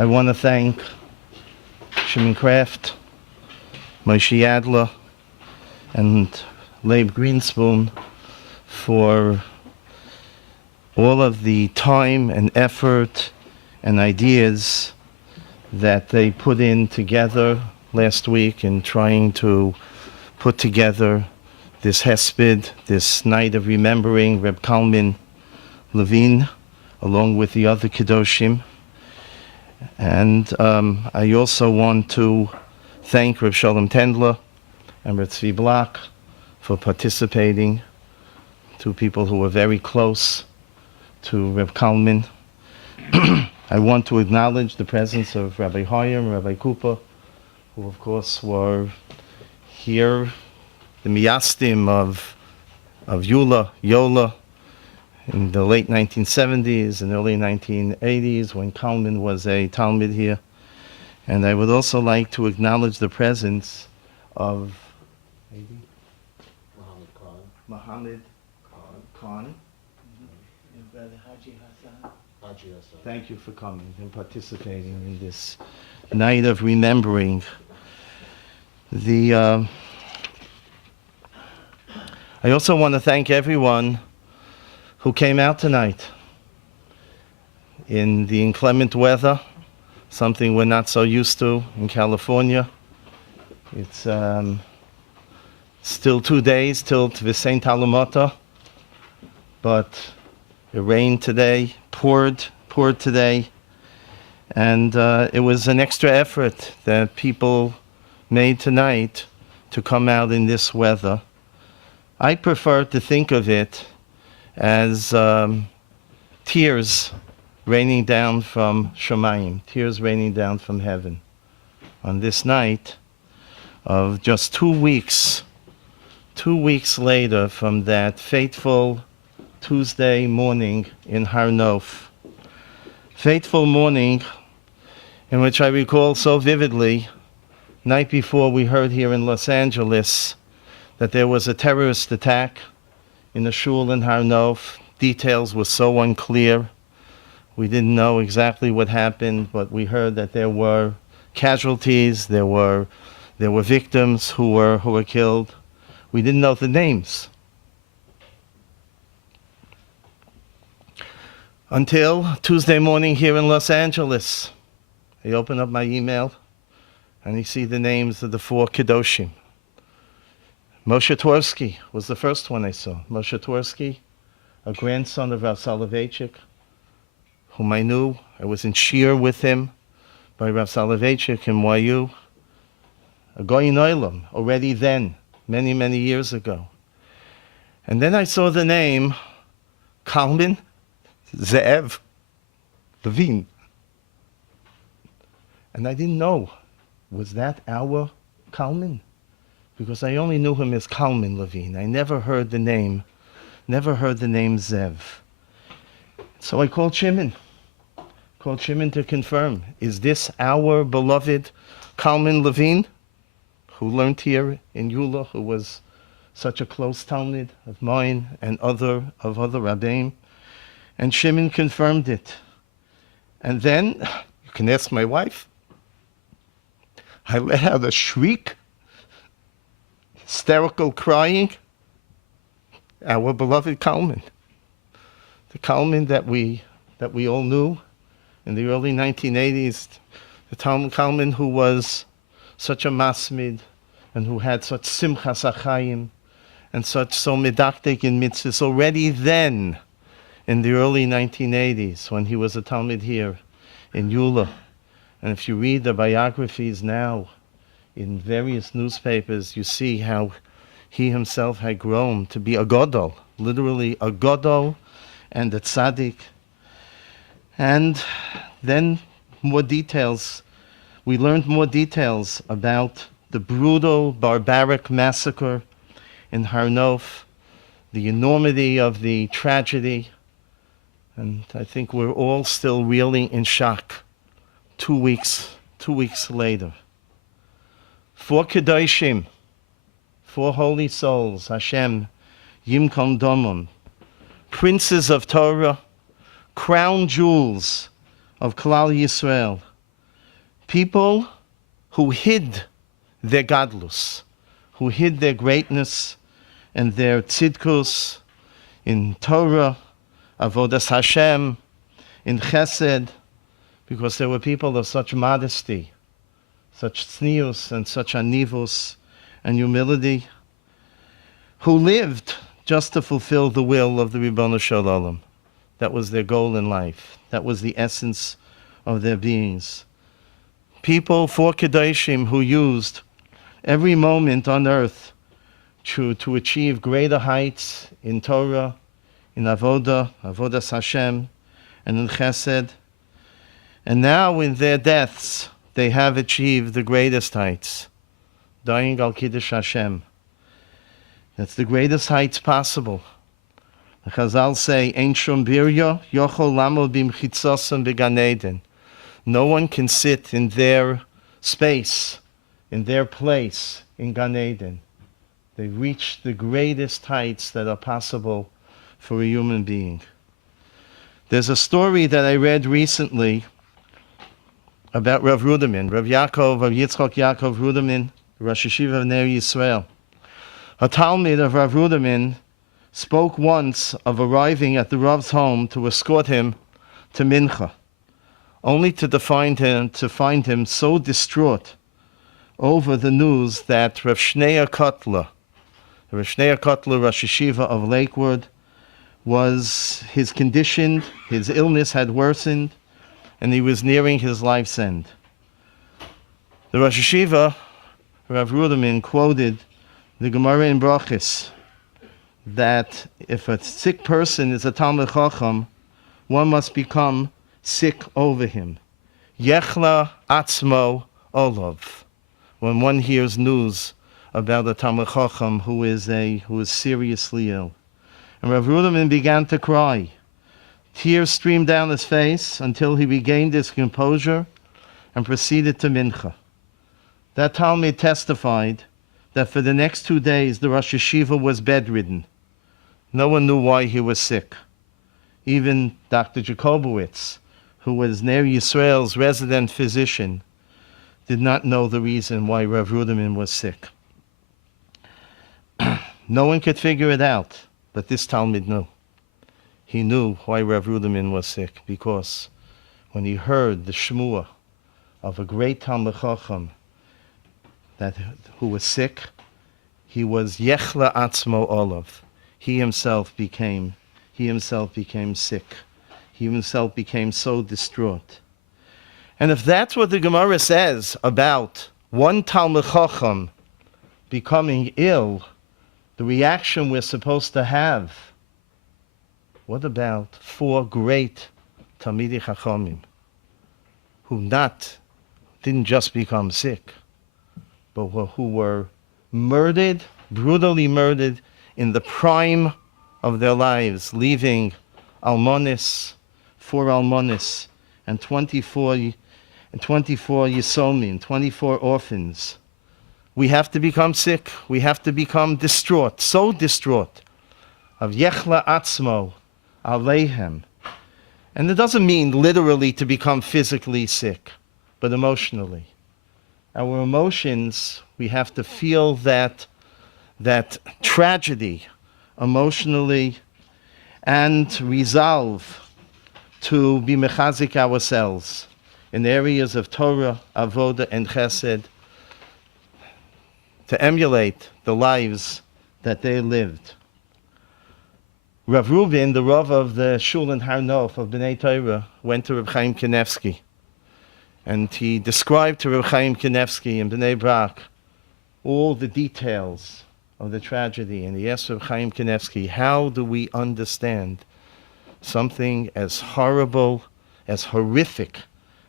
I want to thank Shimon Kraft, Moshe Adler, and Leib Greenspoon for all of the time and effort and ideas that they put in together last week in trying to put together this Hespid, this night of remembering Reb Kalman, Levine, along with the other Kedoshim. And I also want to thank Reb Shalom Tendler and Reb Tzvi Block for participating, two people who were very close to Reb Kalman. I want to acknowledge the presence of Rabbi Hayim, Rabbi Cooper, who of course were here, the miyastim of YULA in the late 1970s and early 1980s when Kalman was a Talmid here. And I would also like to acknowledge the presence of Muhammad Khan. Thank you for coming and participating in this night of remembering. I also want to thank everyone who came out tonight in the inclement weather, something we're not so used to in California. It's still 2 days till Tvisei Talumota, but it rained today, poured today, and it was an extra effort that people made tonight to come out in this weather. I prefer to think of it as tears raining down from Shemayim, tears raining down from heaven on this night of just 2 weeks later from that fateful Tuesday morning in Har Nof. Fateful morning in which I recall so vividly, night before we heard here in Los Angeles that there was a terrorist attack in a shul in Har Nof. Details were so unclear. We didn't know exactly what happened, but we heard that there were casualties, there were victims who were killed. We didn't know the names. Until Tuesday morning here in Los Angeles. I open up my email and I see the names of the 4 Kedoshim. Moshe Tversky was the first one I saw. Moshe Tversky, a grandson of Rav Soloveitchik, whom I knew. I was in Shir with him by Rav Soloveitchik in YU. A Goyin Olam, already then, many, many years ago. And then I saw the name Kalman Ze'ev Levine. And I didn't know, was that our Kalman? Because I only knew him as Kalman Levine. I never heard the name Zev. So I called Shimon to confirm, is this our beloved Kalman Levine, who learned here in YULA, who was such a close Talmid of mine and of other Rabbeim? And Shimon confirmed it. And then, you can ask my wife, I let out a shriek, hysterical crying. Our beloved Kalman. The Kalman that we all knew in the early 1980s, the Kalman who was such a masmid and who had such simchas achayim and so medaktik in mitzvahs already then, in the early 1980s, when he was a Talmid here in YULA. And if you read the biographies now in various newspapers, you see how he himself had grown to be a Godol, literally a Godol and a tzaddik. And then more details. We learned more details about the brutal, barbaric massacre in Har Nof, the enormity of the tragedy. And I think we're all still reeling in shock 2 weeks later. 4 Kedoshim, 4 holy souls, Hashem, Yimkom Domon, princes of Torah, crown jewels of Klal Yisrael, People who hid their gadlus, who hid their greatness and their tzidkus in Torah, avodas Hashem, in Chesed, because there were people of such modesty, such tznius and such anivus and humility, who lived just to fulfill the will of the Ribono Shel Olam. That was their goal in life. That was the essence of their beings. People, for Kedoshim, who used every moment on earth to achieve greater heights in Torah, in Avodas Hashem, and in Chesed. And now in their deaths, they have achieved the greatest heights, dying al Kiddush Hashem. That's the greatest heights possible. The Chazal say, Ein shom birya yochol lamod b'mchitzosam b'Gan Eden. No one can sit in their space, in their place in Gan Eden. They reached the greatest heights that are possible for a human being. There's a story that I read recently about Rav Ruderman, Rav Yitzchok Yaakov Ruderman, Rosh Yeshiva of Ner Yisrael. A Talmud of Rav Ruderman spoke once of arriving at the Rav's home to escort him to Mincha, only to find him so distraught over the news that Rav Shneur Kotler, Rosh Yeshiva of Lakewood, was his condition, his illness had worsened, and he was nearing his life's end. The Rosh Yeshiva, Rav Ruderman, quoted the Gemara in Brachos that if a sick person is a Talmid Chacham, one must become sick over him. Yechla atzmo olav. When one hears news about a Talmid Chacham who is seriously ill. And Rav Ruderman began to cry. Tears streamed down his face until he regained his composure and proceeded to Mincha. That Talmud testified that for the next 2 days the Rosh Yeshiva was bedridden. No one knew why he was sick. Even Dr. Jacobowitz, who was Ner Yisrael's resident physician, did not know the reason why Rav Ruderman was sick. No one could figure it out, but this Talmud knew. He knew why Rav Ruderman was sick, because when he heard the shmua of a great Talmid Chacham who was sick, he was Yechla Atzmo Olav. He himself became sick. He himself became so distraught. And if that's what the Gemara says about one Talmid Chacham becoming ill, the reaction we're supposed to have, what about 4 great Talmidei Chachamim who didn't just become sick, but who were murdered, brutally murdered in the prime of their lives, leaving almonis, 4 almonis, and 24 yisomim, 24 orphans. We have to become sick. We have to become distraught, so distraught. Of Yechla Atzmo Aleihem. And it doesn't mean literally to become physically sick, but emotionally. Our emotions, we have to feel that tragedy emotionally and resolve to be mechazik ourselves in areas of Torah, Avoda, and Chesed, to emulate the lives that they lived. Rav Rubin, the Rav of the Shul in Har Nof of Bnei Torah, went to Reb Chaim Kanevsky, and he described to Reb Chaim Kanevsky in Bnei Brak all the details of the tragedy, and he asked Reb Chaim Kanevsky, how do we understand something as horrible, as horrific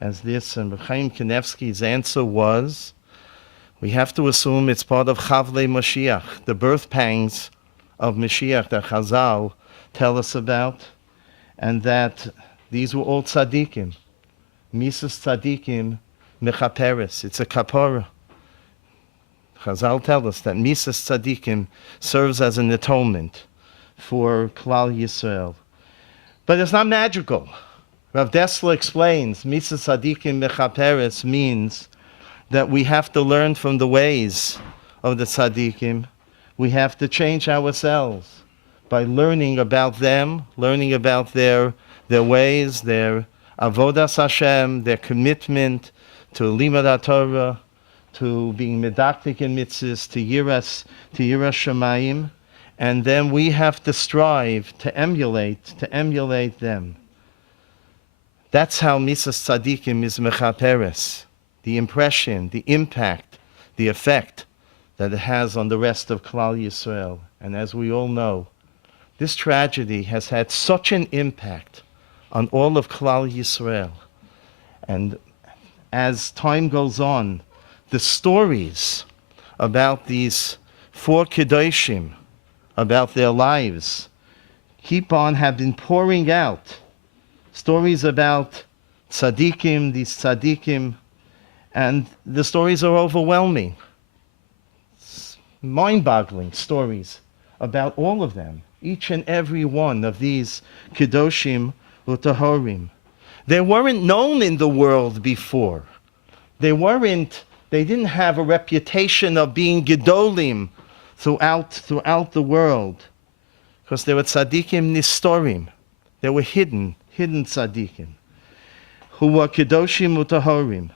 as this? And Reb Chaim Kanevsky's answer was, we have to assume it's part of Chavlei Mashiach, the birth pangs of Mashiach that Chazal tell us about, and that these were all tzaddikim. Misas tzaddikim mechaperes. It's a kapara. Chazal tell us that Misas tzaddikim serves as an atonement for Klal Yisrael. But it's not magical. Rav Dessler explains, Misa Tzadikim Mechaperes means that we have to learn from the ways of the Tzadikim. We have to change ourselves by learning about them, learning about their ways, their avodas Hashem, their commitment to limud Torah, to being medaktik in mitzvahs, to yiras shamayim, and then we have to strive to emulate them. That's how Misas Tzadikim is mechaperes, the impression, the impact, the effect that it has on the rest of Klal Yisrael. And as we all know, this tragedy has had such an impact on all of Klal Yisrael. And as time goes on, the stories about these four Kedoshim, about their lives, have been pouring out. Stories about tzaddikim, these tzaddikim, and the stories are overwhelming. It's mind-boggling stories about all of them, each and every one of these Kedoshim Utahorim. They weren't known in the world before. They didn't have a reputation of being Gedolim throughout the world, because they were tzaddikim nistorim. They were hidden tzaddikim, who were kedoshim utahorim.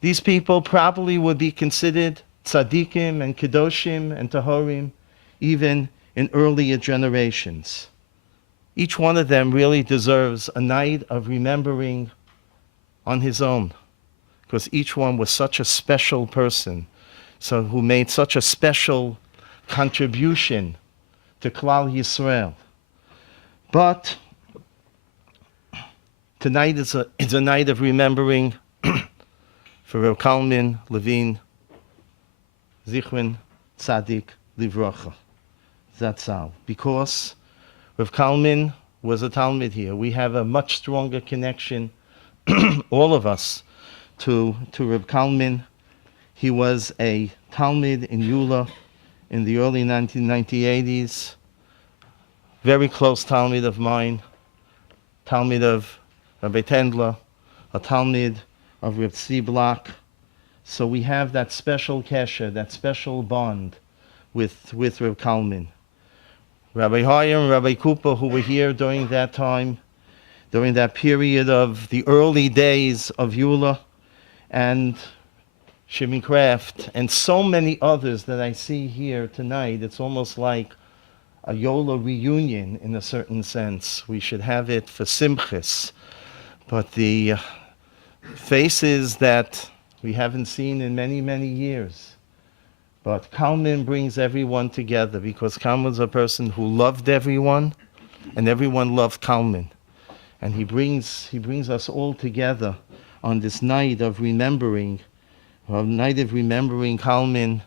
These people probably would be considered tzaddikim and kedoshim and tahorim even in earlier generations. Each one of them really deserves a night of remembering on his own, because each one was such a special person, so who made such a special contribution to Klal Yisrael. But tonight is a night of remembering for Reb Kalman, Levine, Zichron Tzadik Livrocha, Zatzal. Because Reb Kalman was a Talmid here. We have a much stronger connection, all of us, to Reb Kalman. He was a Talmid in YULA in the early 1980s. Very close Talmid of mine, Talmid of Rabbi Tendler, a Talmid of Reb Tzvi Block. So we have that special kesher, that special bond with Reb Kalman. Rabbi Hoyer and Rabbi Cooper, who were here during that time, during that period of the early days of YULA, and Shimon Kraft, and so many others that I see here tonight. It's almost like a YOLA reunion in a certain sense. We should have it for Simchis. But the faces that we haven't seen in many, many years. But Kalman brings everyone together, because Kalman was a person who loved everyone, and everyone loved Kalman. And he brings us all together on this night of remembering Kalman,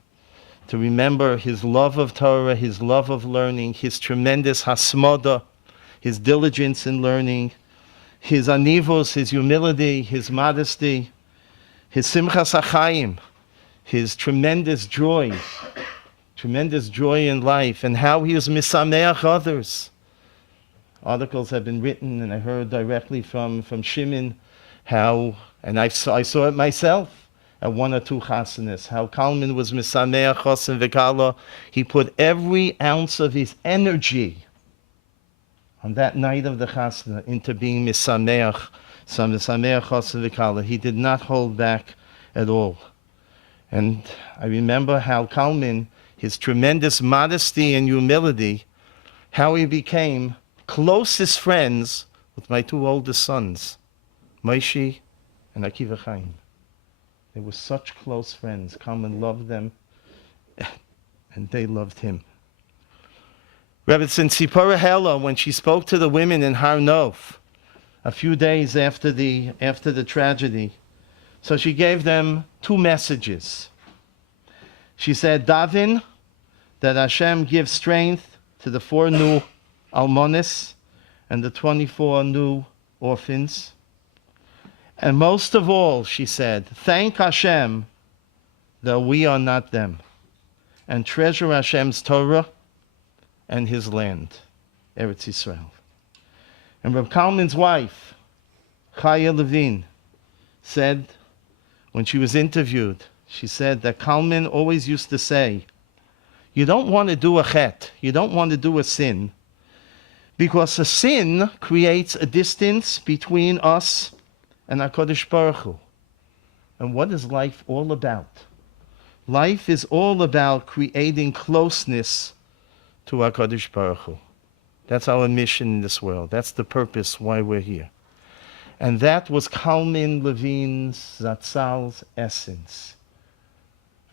to remember his love of Torah, his love of learning, his tremendous hasmoda, his diligence in learning, his anivos, his humility, his modesty, his simchas achayim, his tremendous joy in life, and how he was misameach others. Articles have been written, and I heard directly from Shimon how, and I saw it myself at one or two chasanas, how Kalman was misameach chosin v'kala. He put every ounce of his energy on that night of the chasana into being misameach chosin v'kala. He did not hold back at all. And I remember how Kalman, his tremendous modesty and humility, how he became closest friends with my two oldest sons, Moshe and Akiva Chaim. They were such close friends. Kalman loved them, and they loved him. Rebbetzin Tzipora Hela, when she spoke to the women in Har Nof, a few days after the tragedy, so she gave them two messages. She said, Davin, that Hashem gives strength to the 4 new almonis and the 24 new orphans. And most of all, she said, thank Hashem that we are not them, and treasure Hashem's Torah and his land, Eretz Yisrael. And Reb Kalman's wife, Chaya Levine said, when she was interviewed, she said that Kalman always used to say, you don't want to do a chet, you don't want to do a sin, because a sin creates a distance between us and HaKadosh Baruch Hu. And what is life all about? Life is all about creating closeness to HaKadosh Baruch Hu. That's our mission in this world. That's the purpose why we're here. And that was Kalman Levine's, Zatzal's essence.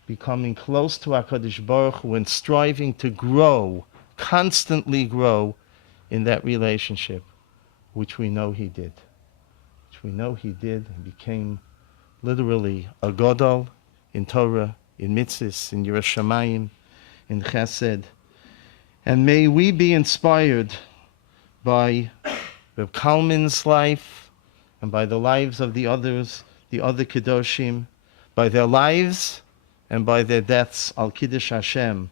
Becoming close to HaKadosh Baruch Hu and striving to grow, constantly grow in that relationship, which we know he did. Which we know he did. He became literally a Godol in Torah, in Mitzvahs, in Yiras Shamayim, in Chesed. And may we be inspired by Reb Kalman's life, and by the lives of the others, the other Kedoshim, by their lives and by their deaths, al Kiddush Hashem,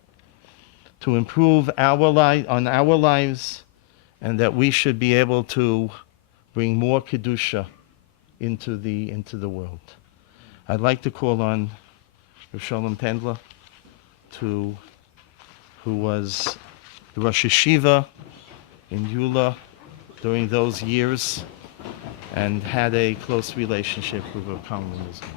to improve our lives, and that we should be able to bring more Kedusha into the world. I'd like to call on Rav Shalom Tendler, who was the Rosh Yeshiva in YULA during those years, and had a close relationship with Rav Kalman as well.